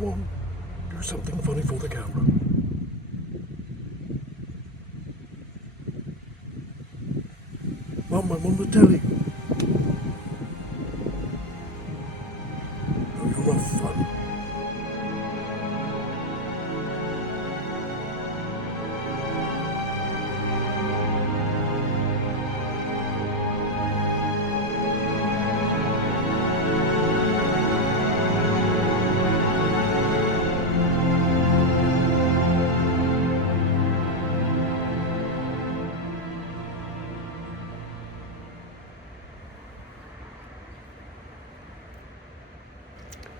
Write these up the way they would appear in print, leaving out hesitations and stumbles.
Come on, do something funny for the camera. Mum, I'm on the telly. Oh, you're not fun.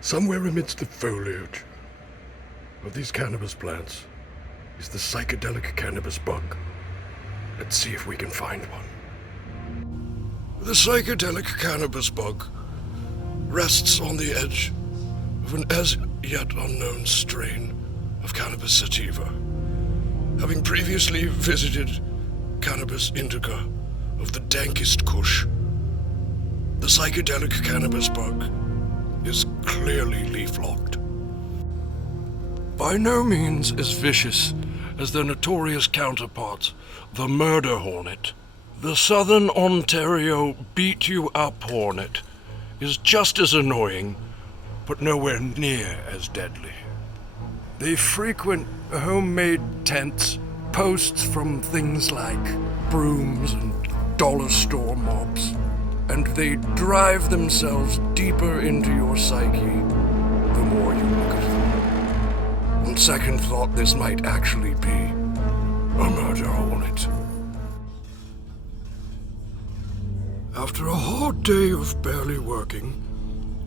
Somewhere amidst the foliage of these cannabis plants is the psychedelic cannabis bug. Let's see if we can find one. The psychedelic cannabis bug rests on the edge of an as yet unknown strain of cannabis sativa, having previously visited cannabis indica of the dankest kush. The psychedelic cannabis bug is clearly leaf-locked. By no means as vicious as their notorious counterpart, the murder hornet. The Southern Ontario beat-you-up hornet is just as annoying, but nowhere near as deadly. They frequent homemade tents, posts from things like brooms and dollar store mops, and they drive themselves deeper into your psyche the more you look at them. On second thought, this might actually be a murder hornet. After a hard day of barely working,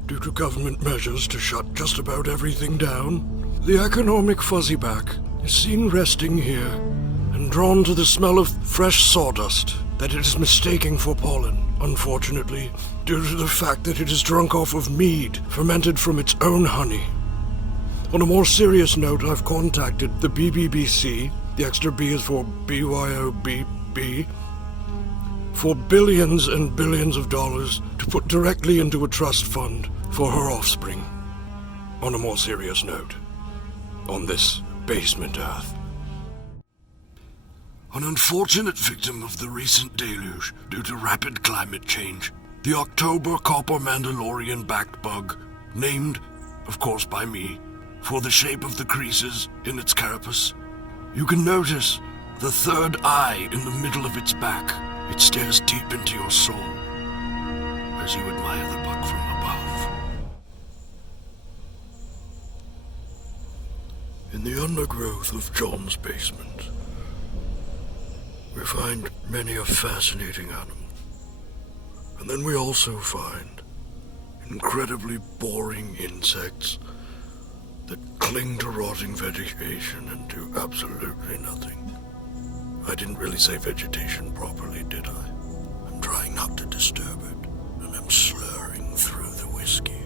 due to government measures to shut just about everything down, the economic fuzzyback is seen resting here and drawn to the smell of fresh sawdust that it is mistaking for pollen, unfortunately, due to the fact that it is drunk off of mead fermented from its own honey. On a more serious note, I've contacted the BBBC, the extra B is for BYOBB, for billions and billions of dollars to put directly into a trust fund for her offspring. On a more serious note, on this basement Earth. An unfortunate victim of the recent deluge due to rapid climate change, the October copper Mandalorian-backed bug, named, of course by me, for the shape of the creases in its carapace. You can notice the third eye in the middle of its back. It stares deep into your soul as you admire the bug from above. In the undergrowth of John's basement, we find many a fascinating animal. And then we also find incredibly boring insects that cling to rotting vegetation and do absolutely nothing. I didn't really say vegetation properly, did I? I'm trying not to disturb it, and I'm slurring through the whiskey.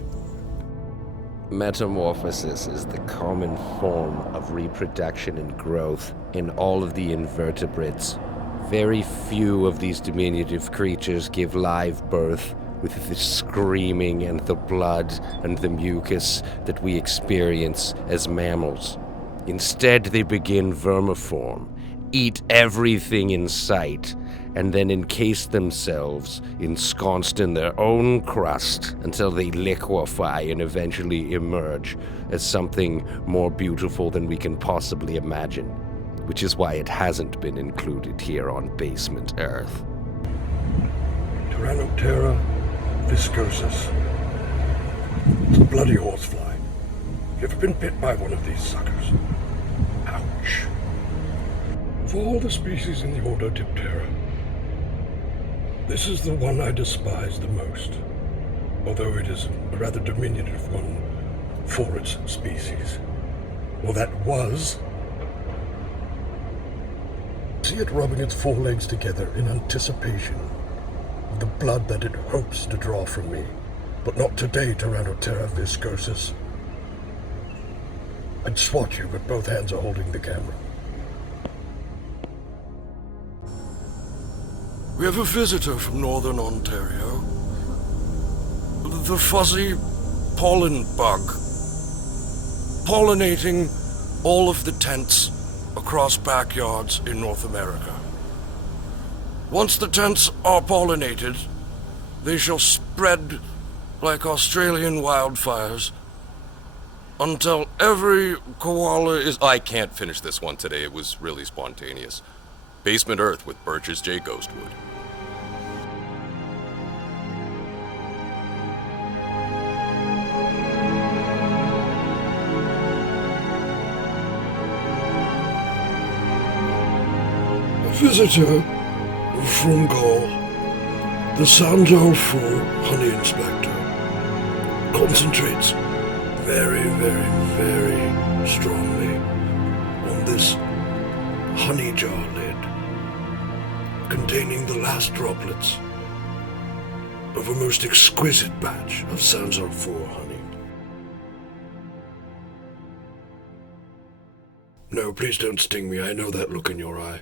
Metamorphosis is the common form of reproduction and growth in all of the invertebrates. Very few of these diminutive creatures give live birth with the screaming and the blood and the mucus that we experience as mammals. Instead, they begin vermiform, eat everything in sight, and then encase themselves ensconced in their own crust until they liquefy and eventually emerge as something more beautiful than we can possibly imagine, which is why it hasn't been included here on Basement Earth. Tyrannoptera viscosus. It's a bloody horsefly. You ever been bit by one of these suckers? Ouch. Of all the species in the order Diptera, this is the one I despise the most, although it is a rather diminutive one for its species. Well, that was. See it rubbing its forelegs together in anticipation of the blood that it hopes to draw from me. But not today, Tyrannoptera viscosus. I'd swat you, but both hands are holding the camera. We have a visitor from Northern Ontario. The fuzzy pollen bug. pollinating all of the tents across backyards in North America. Once the tents are pollinated, they shall spread like Australian wildfires until every koala is... I can't finish this one today, it was really spontaneous. Basement Earth with Birch's J. Ghostwood. A visitor from Gaul, the Santal 4 honey inspector, concentrates very, very, very strongly on this honey jar lid containing the last droplets of a most exquisite batch of Santal 4 honey. No, please don't sting me. I know that look in your eye.